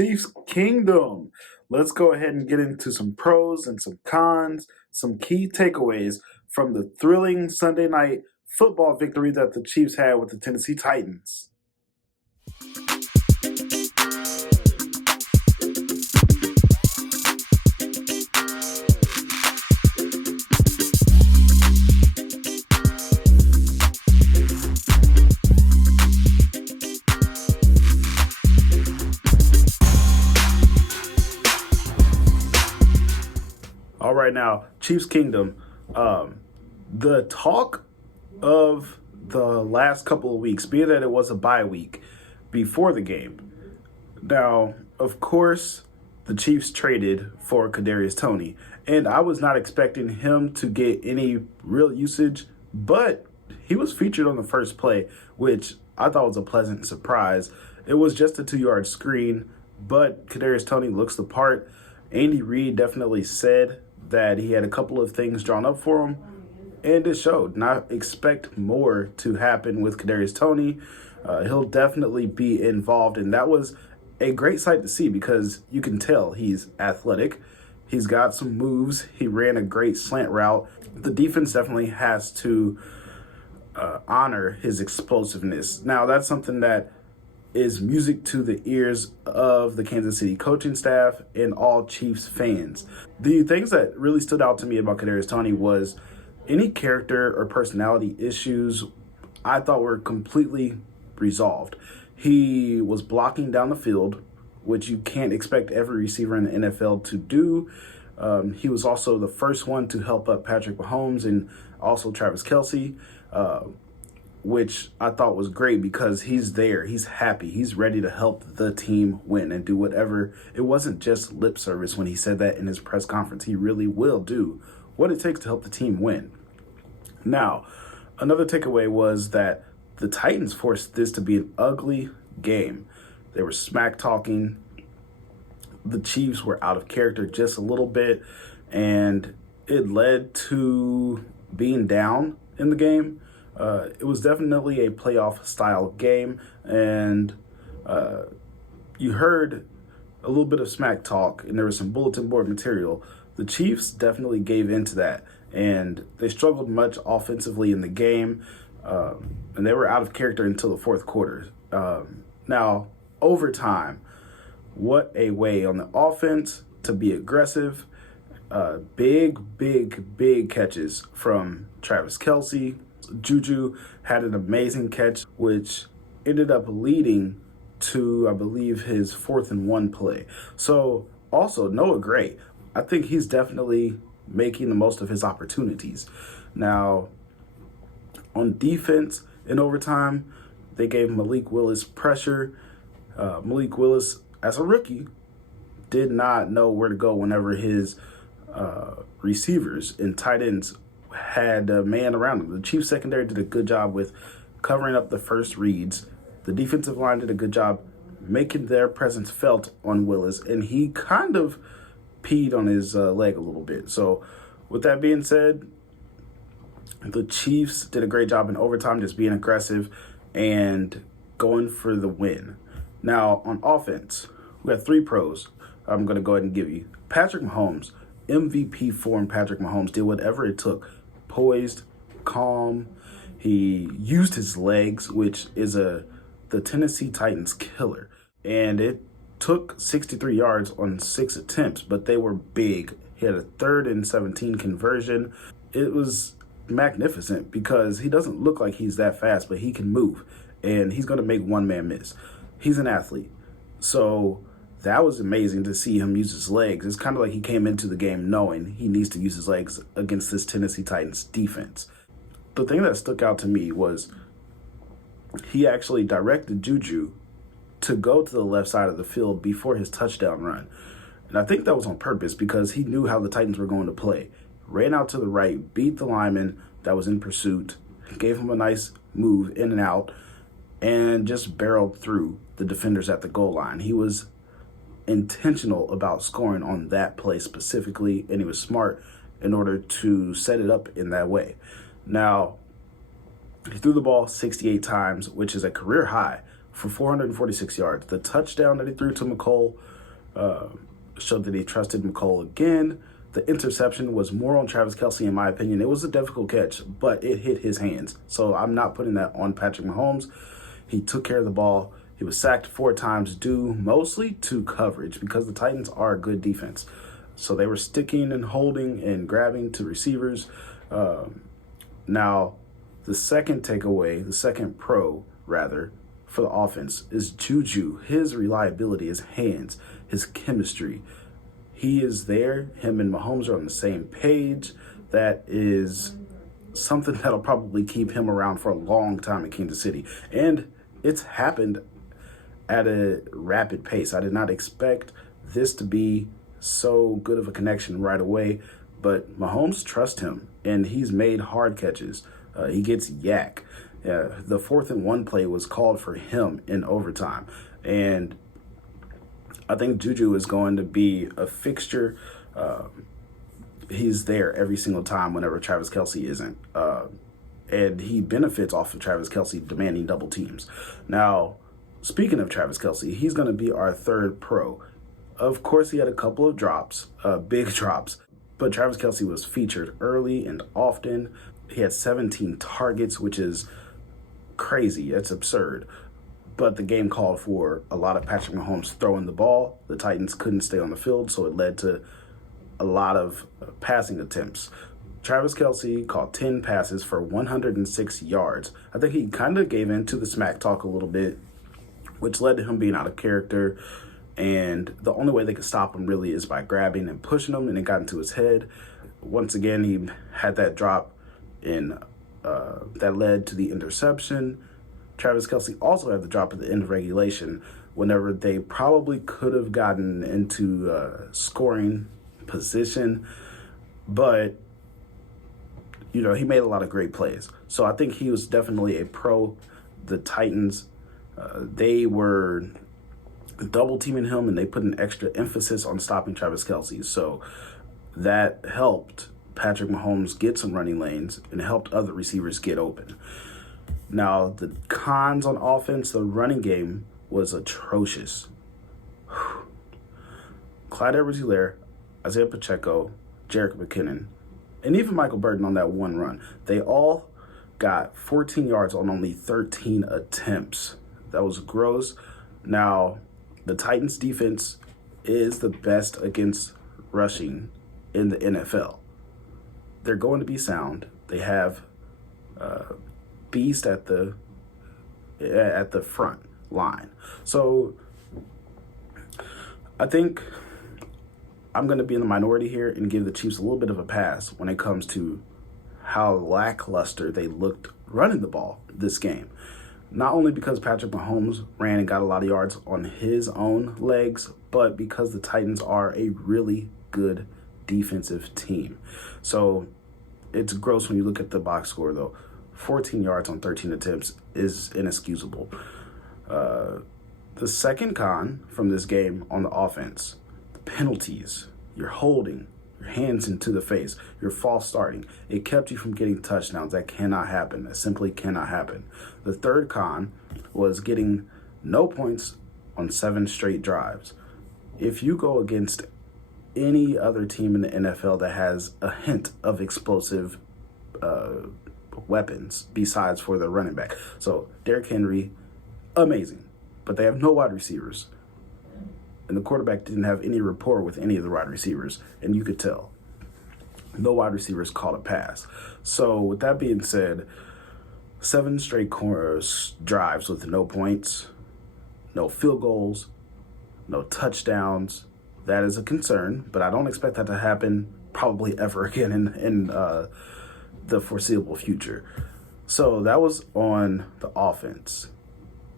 Chiefs Kingdom. Let's go ahead and get into some pros and some cons, some key takeaways from the thrilling Sunday night football victory that the Chiefs had with the Tennessee Titans. All right, now, Chiefs Kingdom. The talk of the last couple of weeks, being that it was a bye week before the game. Now, of course, the Chiefs traded for Kadarius Toney, and I was not expecting him to get any real usage, but he was featured on the first play, which I thought was a pleasant surprise. It was just a 2-yard screen, but Kadarius Toney looks the part. Andy Reid definitely said that he had a couple of things drawn up for him, and it showed. And I expect more to happen with Kadarius Toney. He'll definitely be involved, and that was a great sight to see because you can tell he's athletic. He's got some moves. He ran a great slant route. The defense definitely has to honor his explosiveness. Now, that's something that is music to the ears of the Kansas City coaching staff and all Chiefs fans. The things that really stood out to me about Kadarius Toney was any character or personality issues I thought were completely resolved. He was blocking down the field, which you can't expect every receiver in the NFL to do. He was also the first one to help up Patrick Mahomes and also Travis Kelce, which I thought was great because he's there, he's happy, he's ready to help the team win and do whatever. It wasn't just lip service when he said that in his press conference. He really will do what it takes to help the team win. Now, another takeaway was that the Titans forced this to be an ugly game. They were smack talking. The Chiefs were out of character just a little bit, and it led to being down in the game. It was definitely a playoff style game, and you heard a little bit of smack talk, and there was some bulletin board material. The Chiefs definitely gave into that, and they struggled much offensively in the game, and they were out of character until the fourth quarter. Now, overtime, what a way on the offense to be aggressive. Big catches from Travis Kelce. Juju had an amazing catch, which ended up leading to, I believe, his 4th and 1 play. So, also, Noah Gray, I think he's definitely making the most of his opportunities. Now, on defense in overtime, they gave Malik Willis pressure. Malik Willis, as a rookie, did not know where to go whenever his receivers and tight ends had a man around him. The Chiefs secondary did a good job with covering up the first reads. The defensive line did a good job making their presence felt on Willis, and he kind of peed on his leg a little bit. So with that being said, the Chiefs did a great job in overtime just being aggressive and going for the win. Now, on offense, we got 3 pros I'm going to go ahead and give you. Patrick Mahomes, MVP form Patrick Mahomes, did whatever it took. Poised, calm. He used his legs, which is the Tennessee Titans killer. And it took 63 yards on 6 attempts, but they were big. He had a 3rd and 17 conversion. It was magnificent because he doesn't look like he's that fast, but he can move, and he's going to make one man miss. He's an athlete. So that was amazing to see him use his legs. It's kind of like he came into the game knowing he needs to use his legs against this Tennessee Titans defense. The thing that stuck out to me was he actually directed Juju to go to the left side of the field before his touchdown run. And I think that was on purpose because he knew how the Titans were going to play. Ran out to the right, beat the lineman that was in pursuit, gave him a nice move in and out, and just barreled through the defenders at the goal line. He was intentional about scoring on that play specifically, and he was smart in order to set it up in that way. Now, he threw the ball 68 times, which is a career high for 446 yards. The touchdown that he threw to McColl showed that he trusted McColl again. The interception was more on Travis Kelce, in my opinion. It was a difficult catch, but it hit his hands. So I'm not putting that on Patrick Mahomes. He took care of the ball. He was sacked 4 times due mostly to coverage because the Titans are a good defense. So they were sticking and holding and grabbing to receivers. Now, the second takeaway, the second pro, rather, for the offense is Juju. His reliability, his hands, his chemistry. He is there. Him and Mahomes are on the same page. That is something that'll probably keep him around for a long time in Kansas City. And it's happened at a rapid pace. I did not expect this to be so good of a connection right away, but Mahomes trusts him, and he's made hard catches. He gets yak. The 4th and 1 play was called for him in overtime, and I think Juju is going to be a fixture. He's there every single time whenever Travis Kelce isn't, and he benefits off of Travis Kelce demanding double teams. Now, speaking of Travis Kelce, he's going to be our 3rd pro. Of course, he had a couple of drops, big drops, but Travis Kelce was featured early and often. He had 17 targets, which is crazy. It's absurd. But the game called for a lot of Patrick Mahomes throwing the ball. The Titans couldn't stay on the field, so it led to a lot of passing attempts. Travis Kelce caught 10 passes for 106 yards. I think he kind of gave in to the smack talk a little bit, which led to him being out of character. And the only way they could stop him really is by grabbing and pushing him, and it got into his head. Once again, he had that drop in that led to the interception. Travis Kelce also had the drop at the end of regulation whenever they probably could have gotten into scoring position. But, you know, he made a lot of great plays. So I think he was definitely a pro. The Titans, they were double teaming him, and they put an extra emphasis on stopping Travis Kelce. So that helped Patrick Mahomes get some running lanes and helped other receivers get open. Now, the cons on offense, the running game was atrocious. Clyde Edwards-Helaire, Isaiah Pacheco, Jerick McKinnon, and even Michael Burton on that one run, they all got 14 yards on only 13 attempts. That was gross. Now, the Titans defense is the best against rushing in the NFL. They're going to be sound. They have beast at the front line. So I think I'm going to be in the minority here and give the Chiefs a little bit of a pass when it comes to how lackluster they looked running the ball this game. Not only because Patrick Mahomes ran and got a lot of yards on his own legs, but because the Titans are a really good defensive team. So it's gross when you look at the box score, though. 14 yards on 13 attempts is inexcusable. The second con from this game on the offense, the penalties, your holding, your hands into the face, your false starting. It kept you from getting touchdowns. That cannot happen. That simply cannot happen. The third con was getting no points on 7 straight drives. If you go against any other team in the NFL that has a hint of explosive weapons besides for their running back. So Derrick Henry, amazing, but they have no wide receivers. And the quarterback didn't have any rapport with any of the wide receivers, and you could tell. No wide receivers caught a pass. So with that being said, 7 straight drives with no points, no field goals, no touchdowns. That is a concern, but I don't expect that to happen probably ever again in the foreseeable future. So that was on the offense.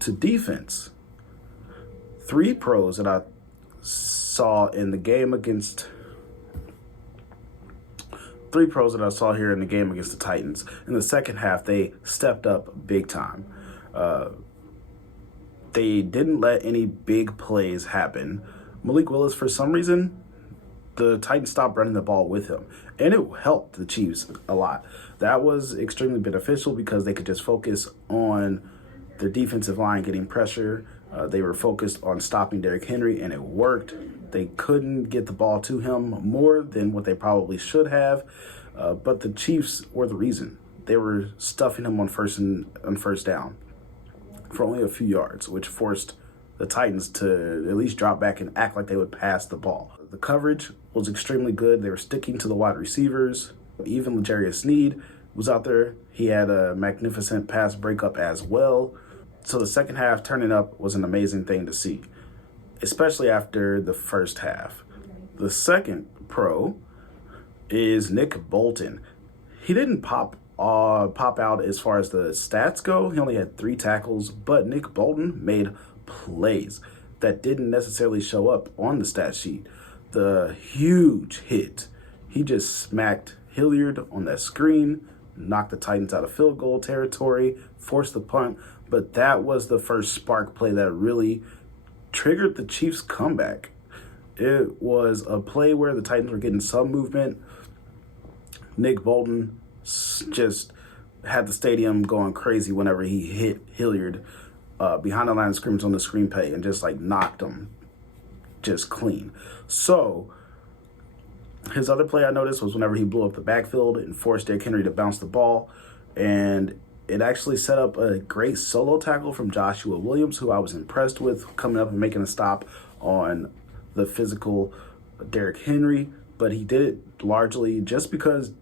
To defense, 3 pros that I saw in the game against 3 pros that I saw here in the game against the Titans. In the second half, they stepped up big time. They didn't let any big plays happen. Malik Willis, for some reason, the Titans stopped running the ball with him, and it helped the Chiefs a lot. That was extremely beneficial because they could just focus on their defensive line getting pressure. They were focused on stopping Derrick Henry, and it worked. They couldn't get the ball to him more than what they probably should have, but the Chiefs were the reason. They were stuffing him on first down for only a few yards, which forced the Titans to at least drop back and act like they would pass the ball. The coverage was extremely good. They were sticking to the wide receivers. Even L'Jarius Sneed was out there. He had a magnificent pass breakup as well. So the second half turning up was an amazing thing to see, especially after the first half. The second pro is Nick Bolton. He didn't pop out as far as the stats go. He only had 3 tackles, but Nick Bolton made plays that didn't necessarily show up on the stat sheet. The huge hit, he just smacked Hilliard on that screen, knocked the Titans out of field goal territory, forced the punt, but that was the first spark play that really triggered the Chiefs' comeback. It was a play where the Titans were getting some movement. Nick Bolton just had the stadium going crazy whenever he hit Hilliard behind the line of scrimmage on the screen play and just knocked him just clean. So his other play I noticed was whenever he blew up the backfield and forced Derrick Henry to bounce the ball, and it actually set up a great solo tackle from Joshua Williams, who I was impressed with, coming up and making a stop on the physical Derrick Henry. But he did it largely just because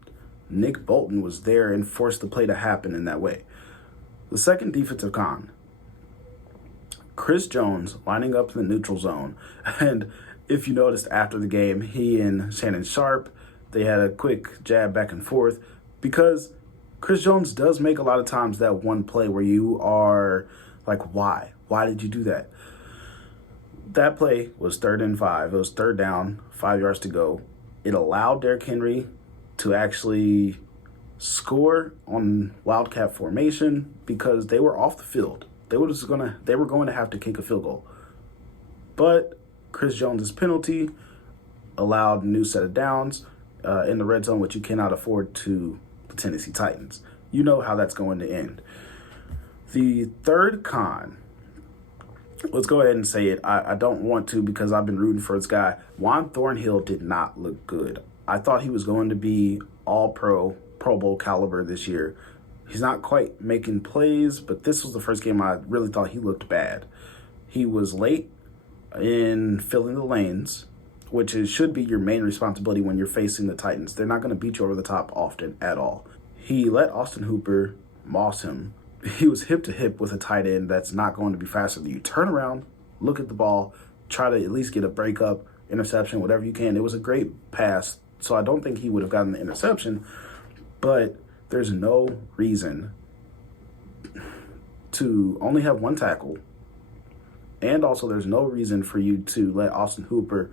Nick Bolton was there and forced the play to happen in that way. The second defensive con, Chris Jones lining up in the neutral zone. And if you noticed after the game, he and Shannon Sharpe, they had a quick jab back and forth, because Chris Jones does make a lot of times that one play where you are like, why? Why did you do that? That play was 3rd and 5. It was 3rd down, 5 yards to go. It allowed Derrick Henry to actually score on Wildcat formation because they were off the field. They were going to have to kick a field goal. But Chris Jones' penalty allowed a new set of downs in the red zone, which you cannot afford to the Tennessee Titans. You know how that's going to end. The third con, let's go ahead and say it. I don't want to because I've been rooting for this guy. Juan Thornhill did not look good. I thought he was going to be all-pro, Pro Bowl caliber this year. He's not quite making plays, but this was the first game I really thought he looked bad. He was late in filling the lanes, which should be your main responsibility when you're facing the Titans. They're not going to beat you over the top often at all. He let Austin Hooper moss him. He was hip-to-hip with a tight end that's not going to be faster than you. Turn around, look at the ball, try to at least get a breakup, interception, whatever you can. It was a great pass, so I don't think he would have gotten the interception, but there's no reason to only have one tackle, and also there's no reason for you to let Austin Hooper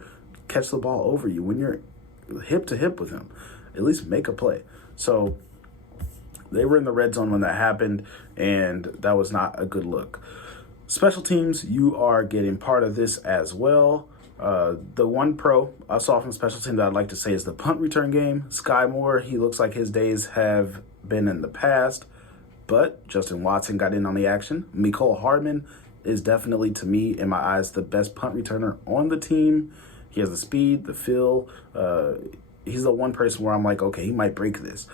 catch the ball over you when you're hip-to-hip with him. At least make a play. So they were in the red zone when that happened, and that was not a good look. Special teams, you are getting part of this as well. The one pro I saw from special team that I'd like to say is the punt return game. Sky Moore, he looks like his days have been in the past, but Justin Watson got in on the action. Mecole Hardman is definitely, to me, in my eyes, the best punt returner on the team. He has the speed, the feel. He's the one person where I'm like, okay, he might break this.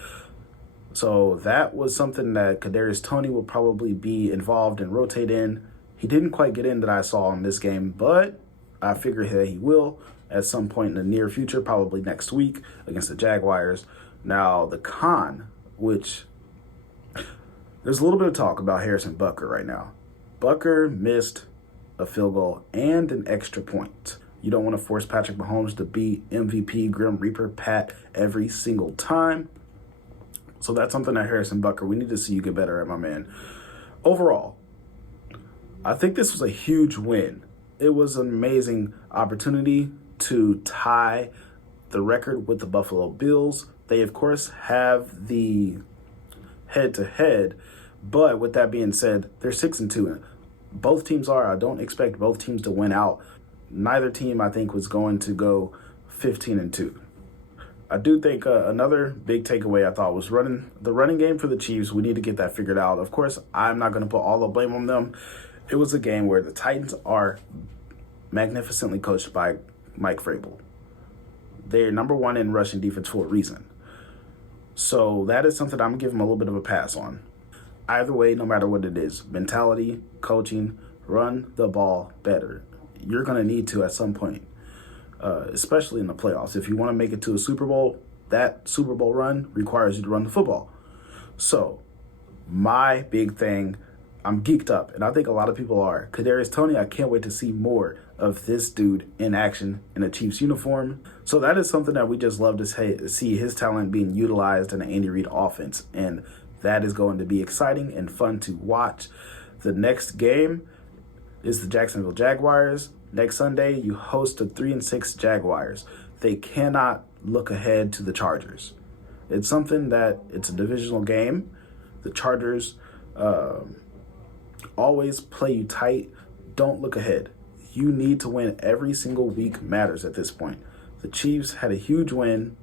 So that was something that Kadarius Toney will probably be involved and rotate in. He didn't quite get in that I saw in this game, but I figure that he will at some point in the near future, probably next week against the Jaguars. Now, the con, which there's a little bit of talk about Harrison Butker right now. Butker missed a field goal and an extra point. You don't want to force Patrick Mahomes to beat MVP Grim Reaper Pat every single time. So that's something that Harrison Butker, we need to see you get better at, my man. Overall, I think this was a huge win. It was an amazing opportunity to tie the record with the Buffalo Bills. They, of course, have the head-to-head, but with that being said, they're 6-2. Both teams are. I don't expect both teams to win out. Neither team, I think, was going to go 15-2. I do think another big takeaway I thought was the running game for the Chiefs. We need to get that figured out. Of course, I'm not going to put all the blame on them. It was a game where the Titans are magnificently coached by Mike Vrabel. They're number one in rushing defense for a reason. So that is something I'm going to give them a little bit of a pass on. Either way, no matter what it is, mentality, coaching, run the ball better. You're going to need to at some point, especially in the playoffs. If you want to make it to a Super Bowl, that Super Bowl run requires you to run the football. So my big thing, I'm geeked up, and I think a lot of people are. Kadarius Toney, I can't wait to see more of this dude in action in a Chiefs uniform. So that is something that we just love to see his talent being utilized in an Andy Reid offense, and that is going to be exciting and fun to watch. The next game is the Jacksonville Jaguars. Next Sunday, you host the 3-6 Jaguars. They cannot look ahead to the Chargers. It's something that it's a divisional game. The Chargers always play you tight. Don't look ahead. You need to win every single week matters at this point. The Chiefs had a huge win.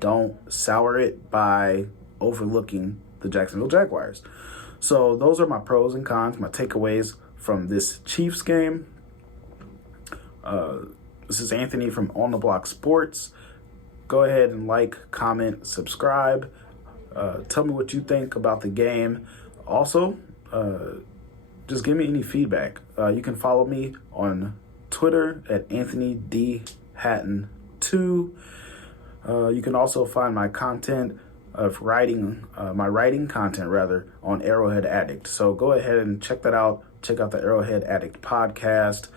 Don't sour it by overlooking the Jacksonville Jaguars. So those are my pros and cons, my takeaways from this Chiefs game. This is Anthony from On the Block Sports. Go ahead and like, comment, subscribe. Tell me what you think about the game. Also, just give me any feedback. You can follow me on Twitter at Anthony D. Hatton 2. You can also find my content of my writing content on Arrowhead Addict. So go ahead and check that out. Check out the Arrowhead Addict podcast.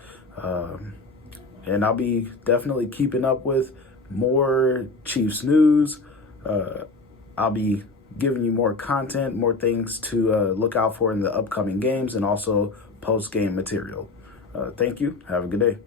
And I'll be definitely keeping up with more Chiefs news. I'll be giving you more content, more things to look out for in the upcoming games, and also post-game material. Thank you. Have a good day.